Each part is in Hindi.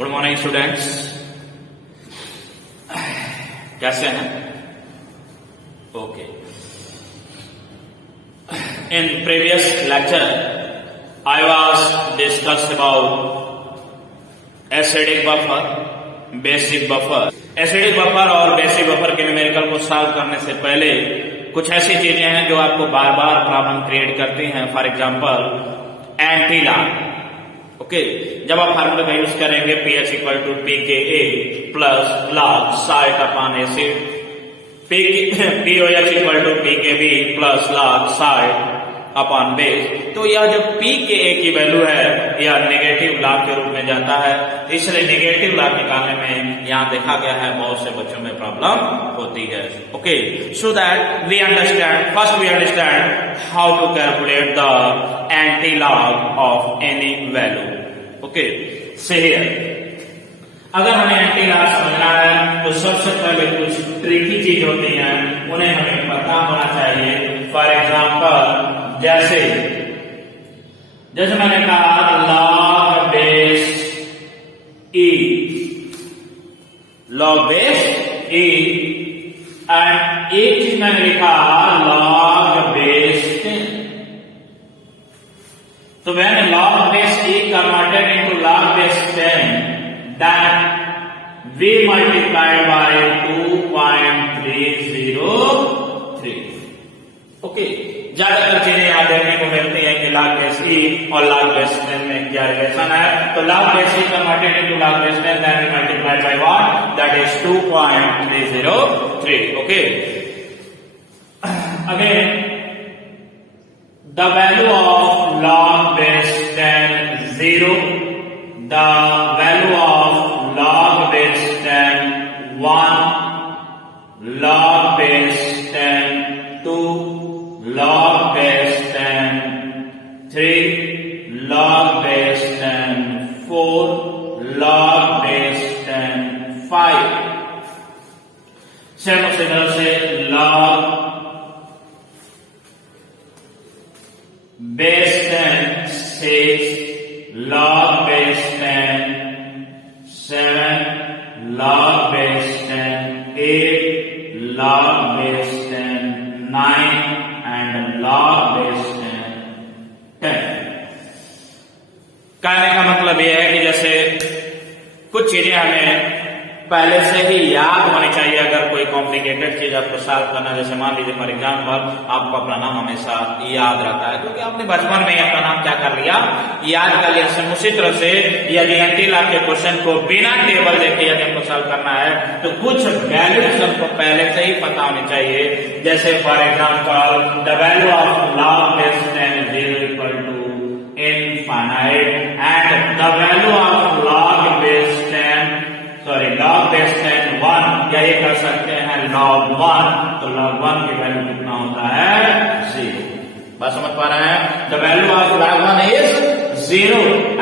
गुड मॉर्निंग स्टूडेंट्स, कैसे हैं? Okay, in previous lecture I was discussed about acidic buffer, basic buffer. Acidic buffer और बेसिक बफर के न्यूमेरिकल को सॉल्व करने से पहले कुछ ऐसी चीजें हैं जो आपको बार बार प्रॉब्लम क्रिएट करती हैं। For example anti log. Okay, जब आप फार्मूला का यूज करेंगे pH equal to pKa plus log salt upon acid, POH equal to pKb plus log salt upon base, तो यह जो pKa की वैल्यू है यह नेगेटिव लॉग के रूप में जाता है। इसलिए नेगेटिव लॉग निकालने में यहाँ देखा गया है बहुत से बच्चों में प्रॉब्लम होती है। Okay, so that we understand, first we understand how to calculate the anti log of any value. Okay, say here अगर हमें एंटी लॉग समझना है तो सबसे पहले कुछ ट्रिकी चीज होती हैं, उन्हें हमें पता होना चाहिए। फॉर एग्जांपल जैसे मैंने कहा log base E, log base E, and एक चीज मैंने लिखा लॉग बेस 10। तो when log base e converted into log base 10, then we multiplied by 2.303. Okay, ज्यादातर चीजें यहाँ देखने को मिलती है कि log base e और log base 10 में क्या रिलेशन है। तो log base e converted into log base 10, then we multiplied by what? That is 2.303. Okay. Again, the value of log base 10 0, the value of log base 10 1, log base 10 2, log base 10 3, log base 10 4, log base 10 5। Same उसी तरह से log base 10 6, log base 10 7, log base 10 8, log base 10 9, and log base 10 10। कहने का मतलब यह है कि जैसे कुछ चीजें हमें पहले से ही याद होनी चाहिए। अगर कोई कॉम्प्लिकेटेड चीज आपको सॉल्व करना, जैसे मान लीजिए फॉर एग्जांपल आपको अपना नाम हमेशा याद रहता है क्योंकि आपने बचपन में ही अपना नाम क्या कर लिया, याद कर लिया। उसी तरह से यदि एंटी लॉग के क्वेश्चन को बिना टेबल देखे यदि हमको सॉल्व करना है तो कुछ वैल्यूज हमको पहले से ही पता होनी चाहिए। जैसे for example the value of log base 10 0 equal to infinite, and the value of log base 10 log base 10 1, या ये कर सकते हैं log 1, तो log 1 की वैल्यू कितना होता है 0। बात समझ पा रहे हैं? The value of log 1 is 0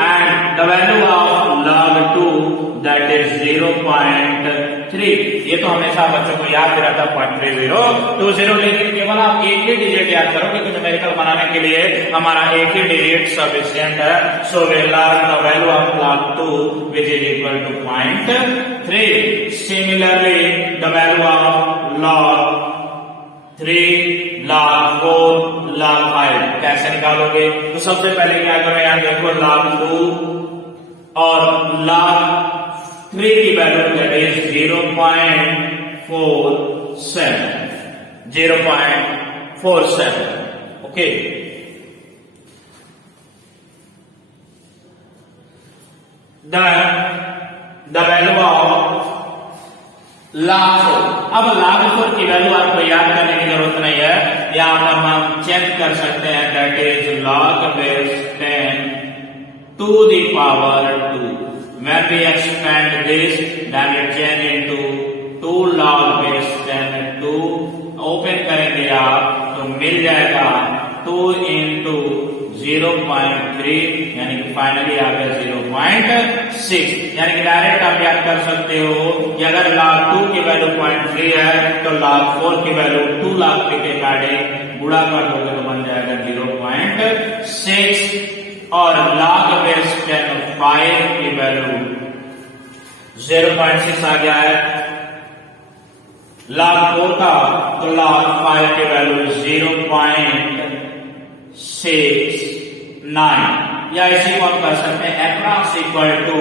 and the value of log 2 that is 0.3। ये तो हमेशा बच्चों को याद भी रहता है 0.3020, लेकिन केवल आप एक ही डिजिट याद करोगे तो न्यूमेरिकल बनाने के लिए हमारा एक ही डिजिट सफिशिएंट है। So we learn the value of log 2 which is equal to 0.3। Similarly, the value of log 3, log 4, log 5 कैसे निकालोगे? तो सबसे पहले क्या करो, यहाँ देखो log 2 और log 3 की value that is 0.47। Okay, the value of log 4। अब log 4 की वैल्यू आपको याद करने की जरूरत नहीं है, यहाँ पर हम चेक कर सकते हैं that is log base 10 to the power 2। When we expand this, then it change into 2 log base 10 2। Open करेंगे आप तो मिल जाएगा 2 into 0.3, यानी कि फाइनली आ गया 0.6। यानी कि डायरेक्ट आप याद कर सकते हो कि अगर log 2 की वैल्यू 0.3 है तो log 4 की वैल्यू 2 log 3 के अकॉर्डिंग गुणा कर दोगे तो बन जाएगा 0.6। और log बेस 10 5 की वैल्यू 0.6 आ गया है। log 4 का तो log 5 की वैल्यू 0.69 या इसी को आप कर सकते हैं अप्रॉक्स इक्वल टू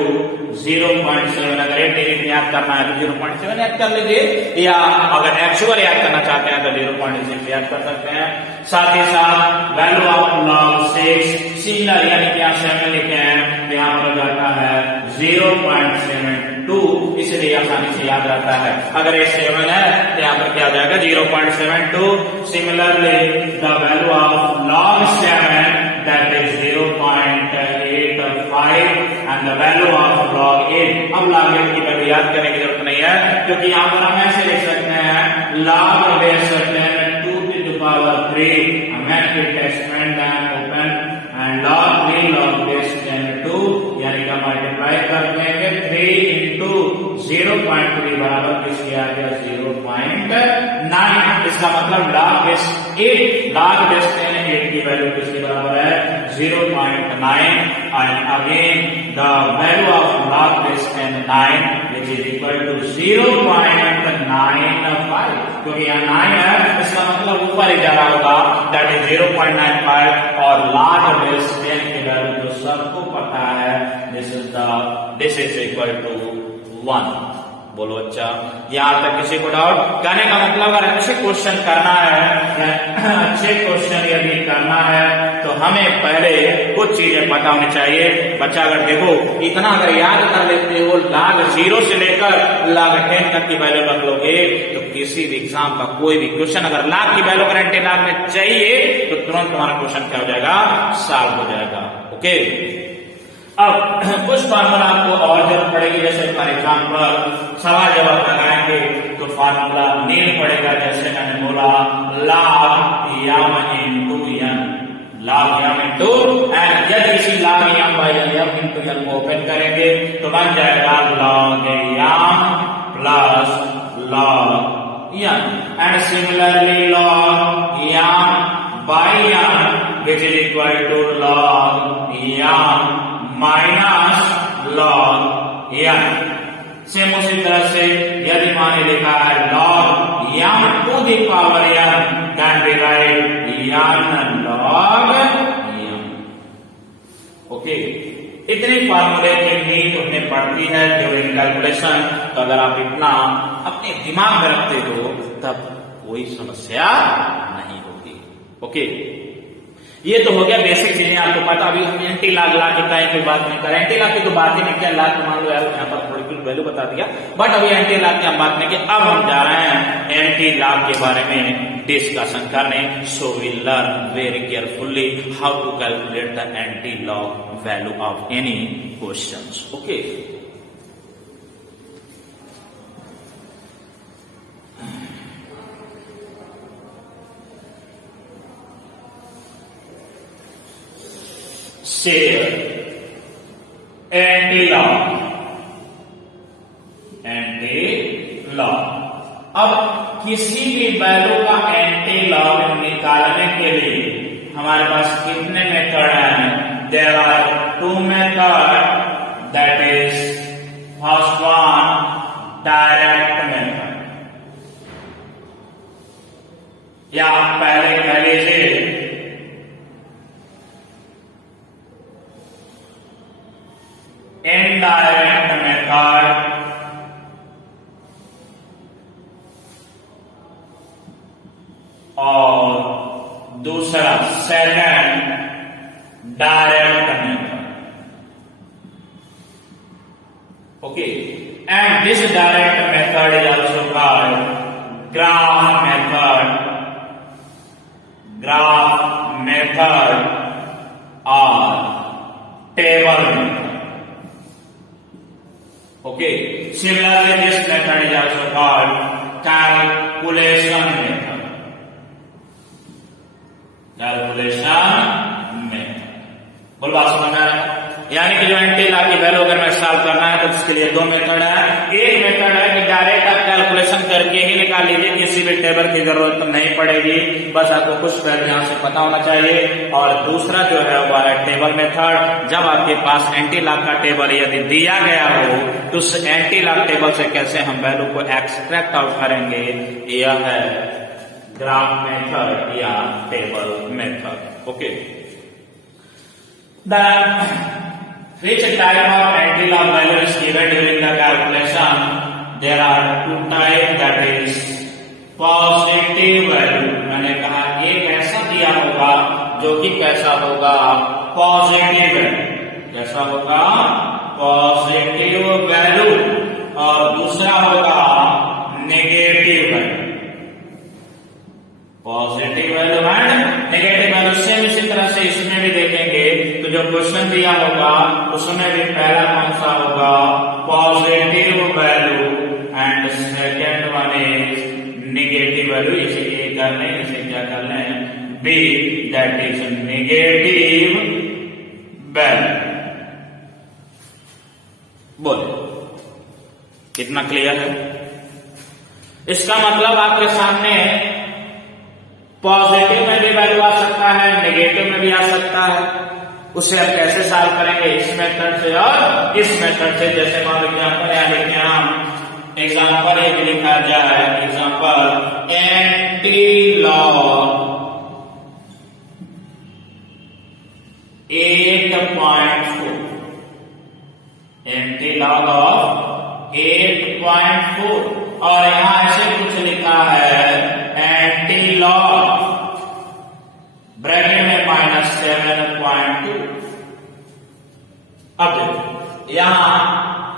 0.7। अगर एट याद करना है तो 0.7 याद कर लीजिए, या अगर एक्चुअल याद करना चाहते हैं तो 0.6 याद कर सकते हैं। साथ ही साथ वैल्यू ऑफ log 6 सिमिलर, यानी कि यहाँ 7 लिखे हैं तो यहाँ पर जाता है 0.72, इसलिए आसानी से याद रहता है। अगर ये 7 है तो यहाँ पर क्या हो जाएगा 0.72। Similarly the value of log 7 that is 0.85 and the value of log 8। अब log 8 की वैल्यू याद करने की जरूरत नहीं है, क्योंकि यहाँ पर हम ऐसे लिख सकते हैं log base 10 2 to the power 3, make it expand and open, and log 3 log base 10 2, यानी कि मल्टीप्लाई कर देंगे 3 into 0.3 बराबर किसके आ गया 0.9। इसका मतलब log base 8 log base 10 8 की वैल्यू किसके बराबर है 0.9, and again the value of log base 10 9 which is equal to 0.95, क्योंकि यहाँ 9 है इसका मतलब ऊपर ही जा रहा होगा, that is 0.95, और log base 10 की वैल्यू तो सबको पता है this is equal to 1। बोलो अच्छा, यहाँ तक किसी को डाउट? कहने का मतलब अगर अच्छे क्वेश्चन करना है, अच्छे क्वेश्चन यदि करना है तो हमें पहले कुछ चीजें पता होनी चाहिए। बच्चा अगर देखो इतना अगर याद कर लेते हो, log 0 से लेकर log 10 तक की वैल्यू रख लोगे तो किसी भी एग्जाम का कोई भी क्वेश्चन अगर log की वैल्यू अगर एंटी log में चाहिए तो तुरंत तुम्हारा क्वेश्चन क्या हो जाएगा, सॉल्व हो जाएगा। ओके, अब कुछ फार्मूला आपको और जरूरत पड़ेगी, जैसे फॉर एग्जाम्पल सवाल जवाब लगाएंगे तो फार्मूला नीड पड़ेगा, जैसे मैंने बोला log m into n, log m into n, यदि इसी log m by m into n को ओपन करेंगे तो बन जाएगा log m plus log n, and similarly log m by n which is equal to log m minus log n। Same उसी तरह से यदि माने लिखा है log m to the power n, then we write n log m। Okay, इतनी फार्मूले की नीड उन्हें पड़ती है ड्यूरिंग कैलकुलेशन। तो अगर आप इतना अपने दिमाग में रखते हो तब कोई समस्या नहीं होगी। ओके, ये तो हो गया बेसिक चीजें आपको पता। अभी हम एंटी लॉग ला के कोई बात नहीं करें, एंटी लॉग की तो बात ही नहीं किया, लॉग मान लो यार यहाँ पर थोड़ी वैल्यू बता दिया, बट अभी एंटी लॉग की हम बात नहीं की। अब हम जा रहे हैं एंटी लॉग के बारे में डिस्कशन करने। So we learn very carefully how to calculate the anti log value of any questions. Okay, anti log. अब किसी भी वैल्यू का एंटी लॉग निकालने के लिए हमारे पास कितने मेथड हैं? There are 2 method, that is first one direct method, या पहले कह लीजिए इनडायरेक्ट मेथड, और दूसरा second direct method. Okay, and this direct method is also called graph method और table method. Okay, similarly this method is also called calculation method. बोल बात समझ में आ रहा है? यानी कि जो एंटी लॉग की वैल्यू अगर मैं सॉल्व करना है तो उसके लिए दो मेथड है। एक मेथड है कि डायरेक्ट आप कैलकुलेशन करके ही निकाल लीजिए, किसी भी टेबल की जरूरत नहीं पड़ेगी, बस आपको कुछ वैल्यू यहाँ से पता होना चाहिए। और दूसरा जो है वो है टेबल मेथड। जब आपके पास एंटी लॉग का टेबल यदि दिया गया हो तो उस एंटी लॉग टेबल से कैसे हम वैल्यू को एक्सट्रैक्ट आउट करेंगे, यह है ग्राफ मेथड या table method. Okay, which type of anti-log value is given during the calculation? There are two types, that is positive value। मैंने कहा एक ऐसा दिया होगा जो कि कैसा होगा, पॉजिटिव वैल्यू। कैसा होगा, पॉजिटिव वैल्यू। और दूसरा होगा negative value. Positive value and negative value same इसी तरह से इसमें भी देखेंगे तो जो क्वेश्चन दिया होगा उसमें भी पहला कौन सा होगा, positive value, and second one is negative value. इसे ए कर लें, इसे क्या कर लें, B, that is negative value. बोले कितना क्लियर है? इसका मतलब आपके सामने पॉजिटिव में भी वैल्यू आ सकता है, नेगेटिव में भी आ सकता है। उसे आप कैसे सॉल्व करेंगे, इस मेथड से और इस मेथड से। जैसे मान लो एग्जाम्पल यहाँ लिखे हम, एग्जाम्पल एक लिखा जाए, example anti log 8.4, anti log of 8.4, और यहां ऐसे कुछ लिखा है एंटी लॉग ब्रैकेट में -7.2। अब देखो यहां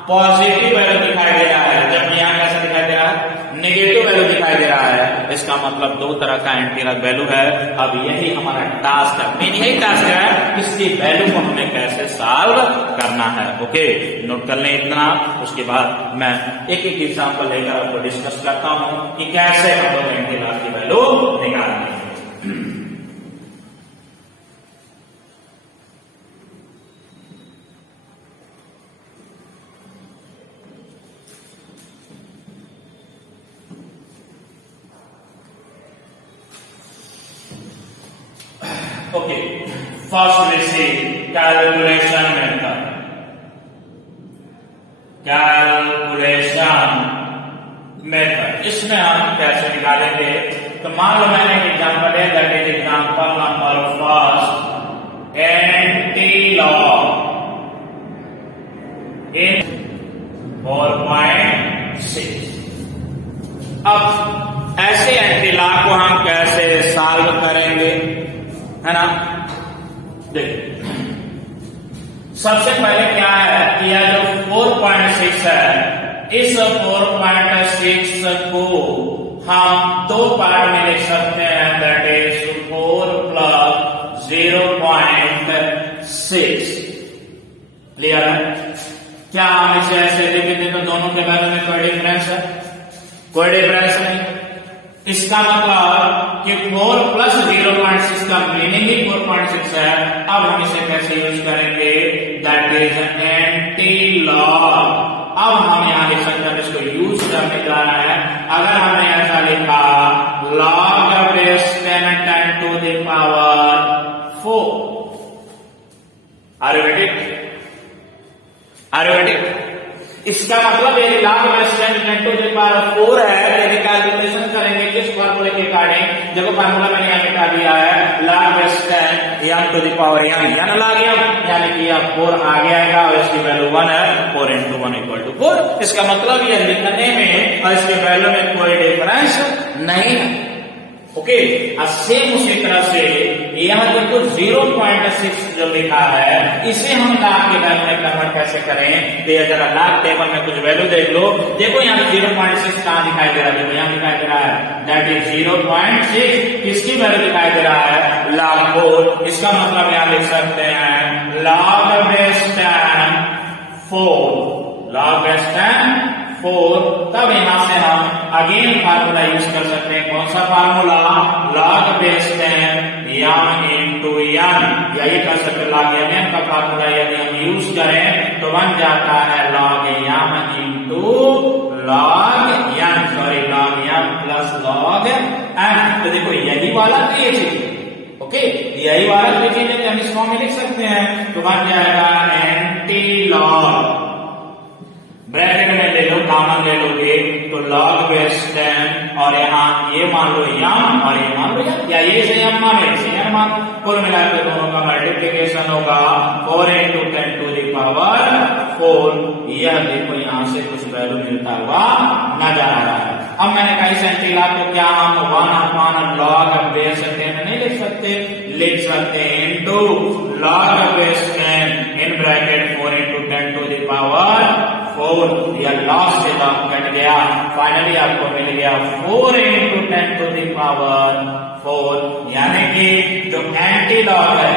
पॉजिटिव वैल्यू दिखाई दे रहा है, जब यहां कैसा दिखाई दे रहा है, नेगेटिव वैल्यू दिखाई दे रहा है। इसका मतलब दो तरह का एंटी लॉग वैल्यू है। अब यही हमारा टास्क है, मेन यही टास्क है, इसकी वैल्यू को हमें कैसे सॉल्व करना है। ओके, नोट कर लें इतना। उसके बाद मैं एक एक एग्जांपल लेकर आपको डिस्कस करता हूं कि कैसे हम लोग एंटी लॉग की वैल्यू निकालेंगे। Okay, first we see calculation method। Calculation method, इसमें हम कैसे निकालेंगे, तो मान लो मैंने एक एग्जांपल है, that is example number first, anti log in 4.6। अब ऐसे एंटी लॉग को हम कैसे सॉल्व करेंगे, है ना। देखिए सबसे पहले क्या है कि यह जो 4.6 है, इस 4.6 को हम दो पार्ट में लिख सकते हैं, दैट इज 4 + 0.6। क्लियर है? क्या हम इसे ऐसे लिखेंगे तो दोनों के बारे में कोई डिफरेंस है? कोई डिफरेंस नहीं। इसका मतलब कि 4 + 0.6 का मीनिंग ही 4.6 है। अब हम इसे कैसे यूज करेंगे, दैट इज एंटी लॉग। अब हम यहां लिख सकते हैं, इसको यूज करने जा रहे हैं। अगर हमने ऐसा लिखा log base 10 to the power 4, are you getting? इसका मतलब ये log base 10 to the power 4 है। यदि कैलकुलेशन करेंगे किस फॉर्मूले के अकॉर्डिंग, देखो फॉर्मूला मैंने यहाँ लिखा दिया है, log base 10 m to the power n, यानी log m, यानी कि यह 4 आगे आएगा और इसकी वैल्यू 1 है, 4 × 1 = 4। इसका मतलब ये लिखने में और इसके वैल्यू में कोई डिफरेंस नहीं है। ओके, सेम उसी तरह से यह देखो 0.6 जो लिखा है, इसे हम लाख के वैल्यू में कन्वर्ट कैसे करें, तो ये जरा लाख टेबल में कुछ वैल्यू देख लो। देखो यहाँ 0.6 कहां दिखाई दे रहा है, देखो यहाँ दिखाई दे रहा है, दैट इज 0.6। किसकी वैल्यू दिखाई दे रहा है, log 4। इसका मतलब यहाँ लिख सकते हैं log base 10 4, log base 10 4। तब यहां से हम अगेन फार्मूला यूज कर सकते हैं। कौन सा formula? log base 10 m into n, यही कर सकते हैं। log m का फार्मूला यदि हम यूज करें तो बन जाता है log m into log n, sorry log m plus log n। तो देखो यही वाला तो ये चीज, ओके, यही वाला तो चीज है, हम इस फॉर्म में लिख सकते हैं। तो बन जाएगा एंटी लॉग, ब्रैकेट में ले लो, कॉमन ले लोगे तो log बेस 10 और यहाँ ये मान लो m और ये मान लो m, या ये से m मान से m मान, कुल मिला के दोनों का मल्टीप्लिकेशन होगा 4 into 10 to the power 4। यह देखो यहाँ से कुछ वैल्यू मिलता हुआ नजर आ रहा है। अब मैंने कही सेंटीला तो क्या हम 1 अपॉन log बेस 10 नहीं लिख सकते, लिख सकते हैं into log base 10 in bracket 4 into 10 to the power 4। यह लॉग से लॉग कट गया, फाइनली आपको मिल गया 4 into 10 to the power 4, यानी कि जो एंटी लॉग है,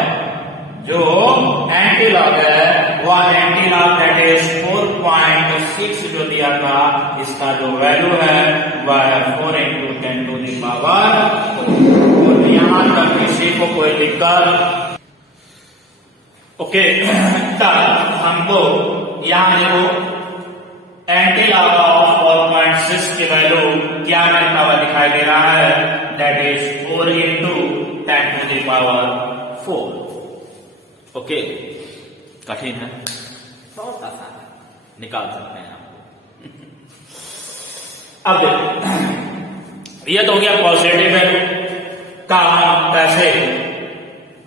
जो एंटी लॉग है वह एंटी लॉग दैट इज 4.6 जो दिया था, इसका जो वैल्यू है वह है 4 into 10 to the power 4। और यहां तक किसी को कोई दिक्कत? ओके, तब हमको यहां देखो एंटी लॉग ऑफ 4.6 की वैल्यू क्या मिलता हुआ दिखाई दे रहा है, that is 4 into 10 to the power 4। Okay, कठिन है, बहुत आसान है, निकाल सकते हैं आप। अब देखो ये तो हो गया पॉजिटिव वैल्यू का हम कैसे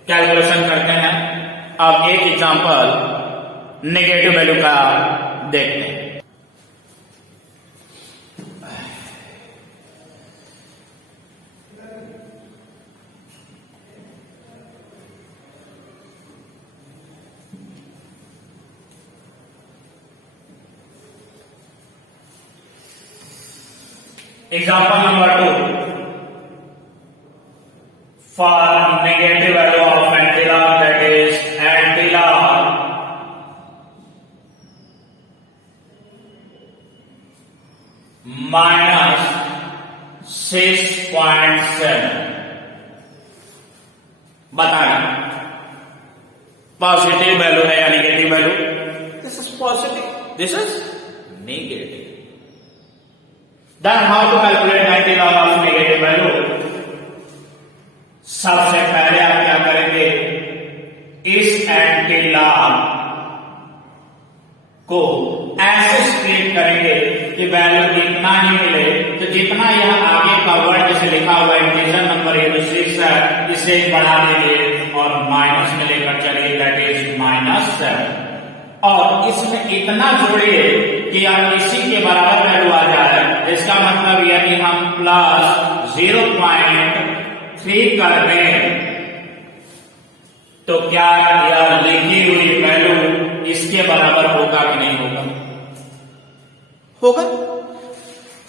कैलकुलेशन करते हैं। अब एक एग्जांपल नेगेटिव वैल्यू का देखते हैं। Example number 2, for negative value of antilog, that is antilog minus 6.7 बताना पॉजिटिव वैल्यू है या negative value. This is positive, this is negative. Then how to calculate antilog of negative value? सबसे पहले आप क्या करेंगे, इस एंटीलॉग को ऐसे स्प्लिट करेंगे कि वैल्यू जितना ही मिले, तो जितना यह आगे का वर्ड जैसे लिखा हुआ इंटीजर नंबर ये जो 6 है इसे बढ़ा देंगे और माइनस में लेकर चलिए, दैट इज -7। और इसमें इतना जोड़िए कि आप इसी के बराबर वैल्यू आ जाए। इसका मतलब यदि हम प्लस 0.3 कर दें तो क्या यह लिखी हुई वैल्यू इसके बराबर होगा कि नहीं होगा? होगा।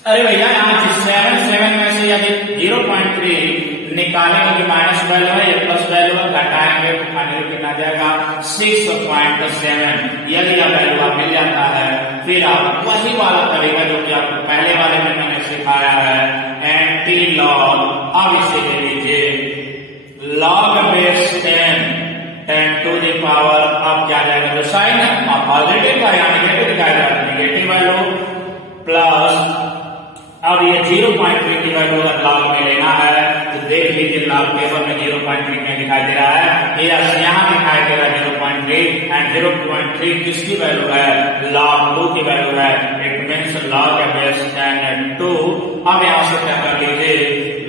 अरे भैया यहाँ 7 में से यदि 0.3 निकालेंगे तो माइनस वैल्यू है, ये प्लस वैल्यू है, घटाएंगे तो फाइनल कितना जाएगा 6.7। यदि यह वैल्यू आप मिल जाता है फिर आप वही वाला तरीका जो कि आपको पहले वाले में मैंने सिखाया है, एंटी लॉग। अब इसे ले लीजिए log base 10 to the power, अब क्या जाएगा जो साइन है पॉजिटिव का या नेगेटिव दिखाएगा, नेगेटिव वैल्यू प्लस अब ये 0.3 की वैल्यू अगर लॉग में लेना है तो देख लीजिए लॉग टेबल में 0.3 में दिखाई दे रहा है, ये यहाँ दिखाई दे रहा है 0.3 एंड 0.3 किसकी वैल्यू है, log 2 की वैल्यू है। It means log base 10 and 2। अब यहाँ से क्या कर लीजिए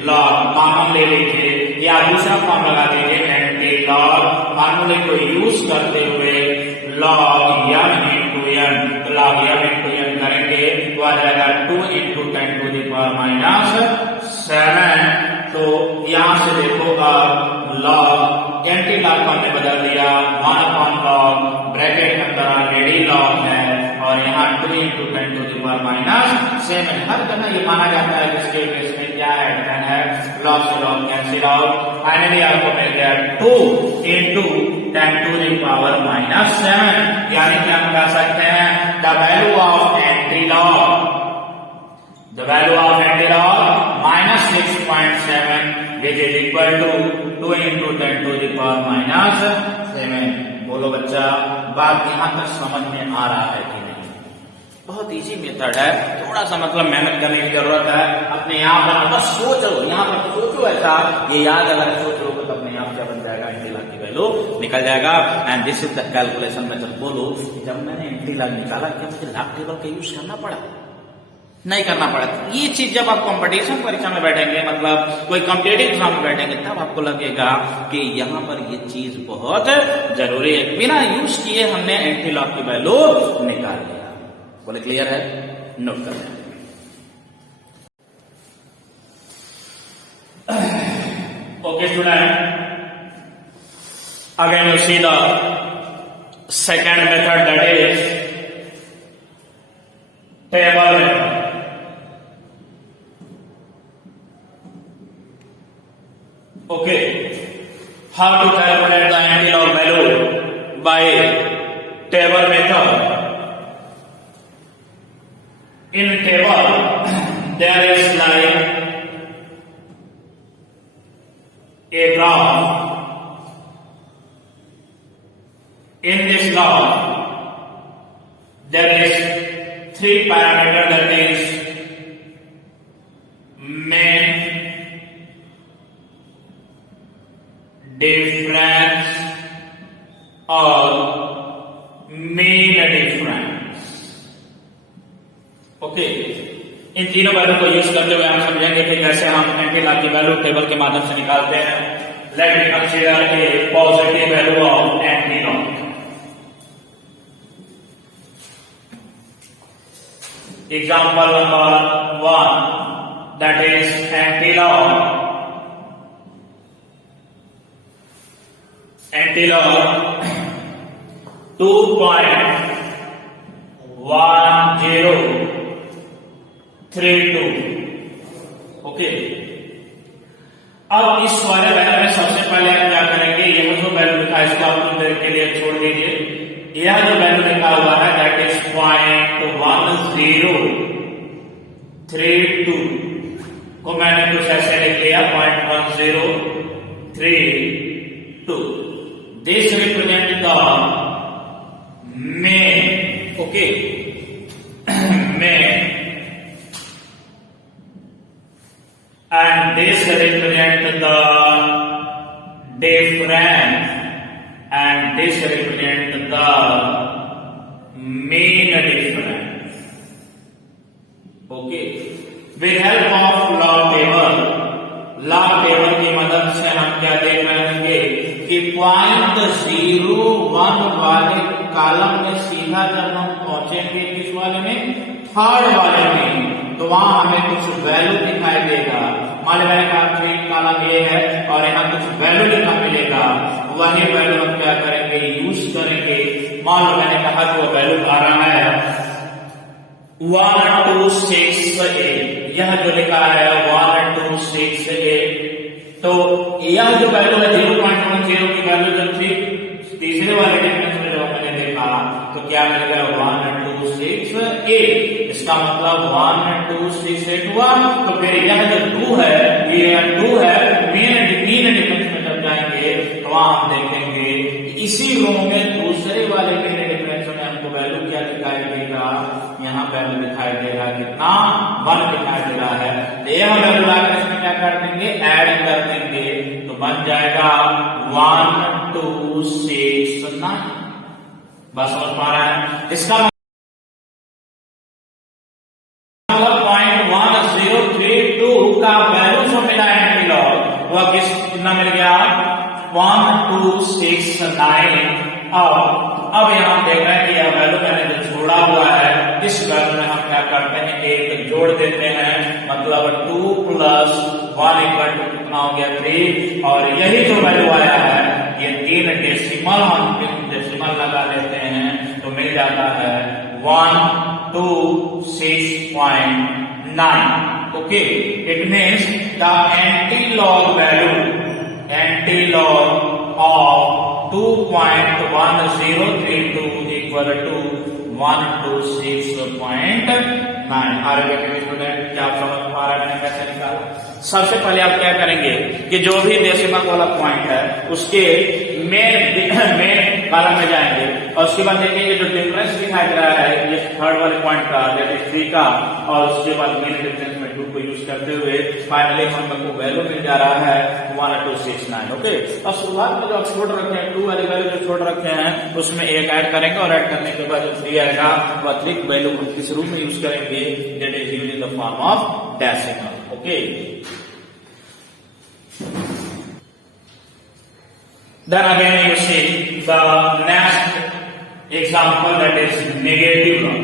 log कॉमन ले लीजिए या दूसरा फॉर्म लगा दीजिए एंटी लॉग फार्मूले को यूज करते हुए log m into n, तो log m into n करेंगे तो आ जाएगा 2 into 10 to the power -7। तो यहां से देखो अब log एंटी लॉग को हमने बदल दिया 1 upon log, ब्रैकेट के अंदर ऑलरेडी log है और यहाँ 2 into 10 to the power -7। हर जगह ये माना जाता है इसके केस में क्या है, 10 है, log से log कैंसिल आउट, फाइनली आपको मिल गया 2 into 10 to the power -7। यानी कि हम कह सकते हैं the value of anti log, The value of antilog minus 6.7 which is equal to 2 into 10 to the power minus 7. बोलो बच्चा, बात यहाँ तक समझ में आ रहा है कि नहीं? बहुत इजी मेथड है, थोड़ा सा मतलब मेहनत करने की जरूरत है। अपने यहाँ पर बस सोच लो, यहाँ पर सोचो ऐसा, ये याद अगर सोच लो तो अपने आप क्या बन जाएगा, एंटीलॉग की वैल्यू निकल जाएगा। And this is the calculation method. बोलो जब मैंने एंटीलॉग निकाला क्या मुझे लॉग टेबल का यूज करना पड़ा? नहीं करना पड़ा। ये चीज जब आप कंपटीशन परीक्षा में बैठेंगे, मतलब कोई कॉम्पिटेटिव एग्जाम में बैठेंगे, तब आपको लगेगा कि यहाँ पर ये चीज बहुत जरूरी है। बिना यूज किए हमने एंटीलॉग की वैल्यू निकाल लिया। बोले क्लियर है? नोट कर लें। Okay student, again you see the second method, that is table method. Okay, how to calculate the antilog value by table method? In table, there is like a graph. In this graph, there is 3 parameters, that is mean, difference और mean difference। ओके, इन तीनों वैल्यू को यूज करते हुए हम समझेंगे कि कैसे हम एंटीलॉग की वैल्यू टेबल के माध्यम से निकालते हैं। Let me consider a positive value of antilog. Example number 1, that is antilog antilog 2.1032। ओके, अब इस वाले वैल्यू में सबसे पहले आप क्या करेंगे, यह जो वैल्यू लिखा है इसको आप थोड़ी देर के लिए छोड़ दीजिए। यह जो वैल्यू लिखा हुआ है दैट इज 0.1032 को मैंने कुछ ऐसे लिख लिया 0.1032। This represents the mean, okay, mean, and this represents the difference, and this represents the mean difference. Okay, with help of log table की मदद से हम क्या देख रहे होंगे कि 0.01 वाले कॉलम में सीधा जब हम पहुंचेंगे किस वाले में, थर्ड वाले में, तो वहां हमें कुछ वैल्यू दिखाई देगा। मान लीजिए मैंने कहा 3 कॉलम ये है और यहाँ कुछ वैल्यू लिखा मिलेगा, वही वैल्यू हम क्या करेंगे, यूज करेंगे। मान लो मैंने कहा कि वो वैल्यू आ रहा है 1268, यह जो लिखा है 1268, तो यह जो वैल्यू है 0.10 की वैल्यू जब थी तीसरे वाले डिफरेंस में जब मैंने देखा तो क्या मिल गया 1268। इसका मतलब 1268 हुआ। तो फिर यह जो 2 है, ये 2 है, मेन डिफरेंस में जब जाएंगे तो वहां हम देखेंगे इसी रो में दूसरे वाले मेन डिफरेंस में हमको वैल्यू क्या दिखाई देगा, यहाँ वैल्यू दिखाई दे रहा है कितना, 1 दिखाई दे रहा है। तो यह वैल्यू लाकर इसमें क्या कर देंगे, ऐड कर देंगे, तो बन जाएगा 1269। बस समझ पा रहे हैं? इसका मतलब 0.1032 का वैल्यू जो मिला है एंटीलॉग, वह कितना मिल गया, 1269। अब यहाँ देख रहे हैं कि यह वैल्यू मैंने जो छोड़ा हुआ है, इस वैल्यू में हम क्या करते हैं, एक जोड़ देते हैं, मतलब 2 + 1 = कितना हो गया, 3। और यही जो वैल्यू आया है, ये 3 डेसिमल, हम 3 डेसिमल लगा लेते हैं तो मिल जाता है 126.9। Okay, it means the antilog value of 2.1032 equal to 126.9। आगे स्टूडेंट क्या आप समझ पा रहे हैं कैसे निकाला? सबसे पहले आप क्या करेंगे कि जो भी डेसिमल वाला पॉइंट है उसके मेन कॉलम में जाएंगे और उसके बाद देखेंगे जो डिफरेंस दिखाई दे रहा है ये थर्ड वाले पॉइंट का दैट इज 3 का, और उसके बाद मेन डिफरेंस में 2 को यूज करते हुए फाइनली हम लोग को वैल्यू मिल जा रहा है 1269। ओके, और शुरुआत में जो आप छोड़ रखे हैं 2 वाली वैल्यू जो छोड़ रखे हैं उसमें 1 ऐड करेंगे और ऐड करने के बाद जो 3 आएगा वह 3 वैल्यू को किस रूप में यूज करेंगे that is using the form of decimal. Okay, then again you see the next example that is negative log.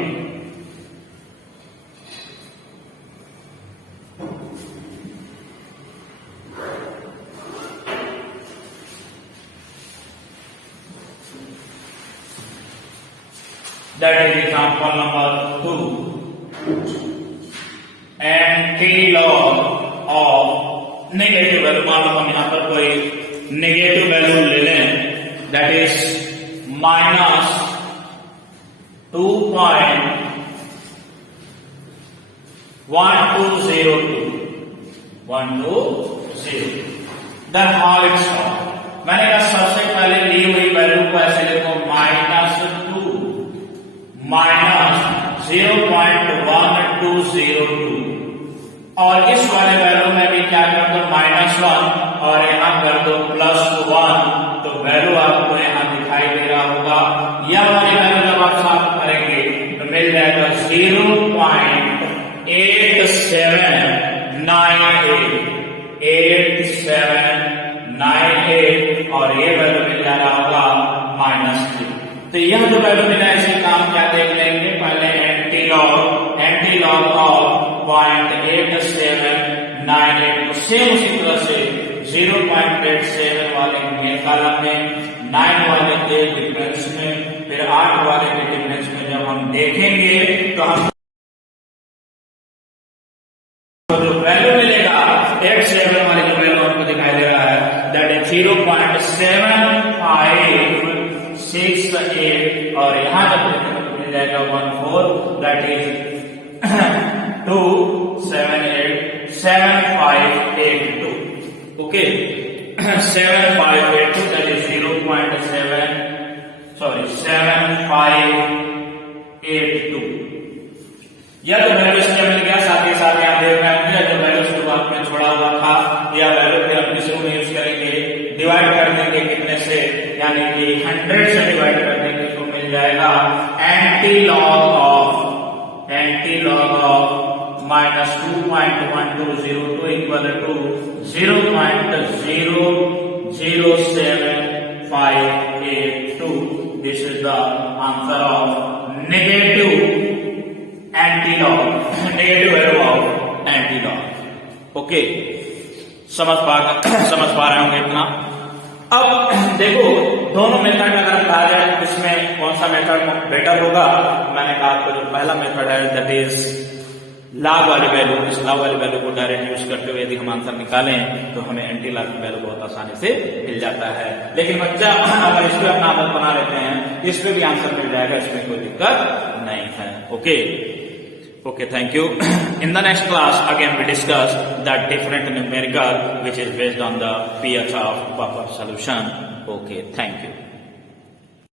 That is example number 2. Antilog of negative value। मान लो हम यहाँ पर कोई नेगेटिव वैल्यू ले लें that is -2.1202। Then how it's form. मैंने कहा सबसे पहले ली हुई वैल्यू को ऐसे लिखो -2 -0.1202 और इस वाले वैल्यू में भी क्या कर दो -1 और यहाँ कर दो +1 तो वैल्यू आपको यहाँ दिखाई दे रहा होगा। यह वाली वैल्यू जब आप साफ करेंगे तो मिल जाएगा 0.8798 और ये वैल्यू मिल जा रहा होगा -3। तो यह जो वैल्यू मिला है इसका काम क्या देख लेंगे पहले एंटीलॉग ऑफ 0.8798 सेम उसी तरह से 0.87 वाले मेन कॉलम में 9 वाले के डिफरेंस में फिर 8 वाले के डिफरेंस में जब हम देखेंगे तो हम जो वैल्यू मिलेगा 87 वाले जो वैल्यू हमको दिखाई दे रहा है दैट इज 0.7568 और यहाँ जब मिल जाएगा 14 that is 2787582। Okay, 7582 that is 7582। यह तो वैल्यू इसमें मिल गया। साथ ही साथ यहाँ देख रहे हैं जो वैल्यू शुरुआत में छोड़ा हुआ था यह वैल्यू फिर हम किस रूप में यूज करेंगे डिवाइड कर देंगे कितने से यानी कि 100 से डिवाइड कर देंगे तो मिल जाएगा antilog of -2.1202 equal to 0.00752। This is the answer of negative antilog, negative value of antilog। Okay, समझ पा रहे होंगे इतना। अब देखो दोनों मेथड में अगर कहा जाए तो इसमें कौन सा मेथड बेटर होगा। मैंने कहा आपको जो पहला मेथड है दैट इज लॉग वाली वैल्यू, इस लॉग वाली वैल्यू को डायरेक्ट यूज करते हुए यदि हम आंसर निकालें तो हमें एंटी लॉग की वैल्यू बहुत आसानी से मिल जाता है। लेकिन बच्चा अगर इस पे अपना आदत बना लेते हैं इस पे भी आंसर मिल जाएगा, इसमें कोई दिक्कत नहीं है। Okay, thank you। In the next class again we discuss the different numerical which is based on the pH of proper solution। Okay, thank you।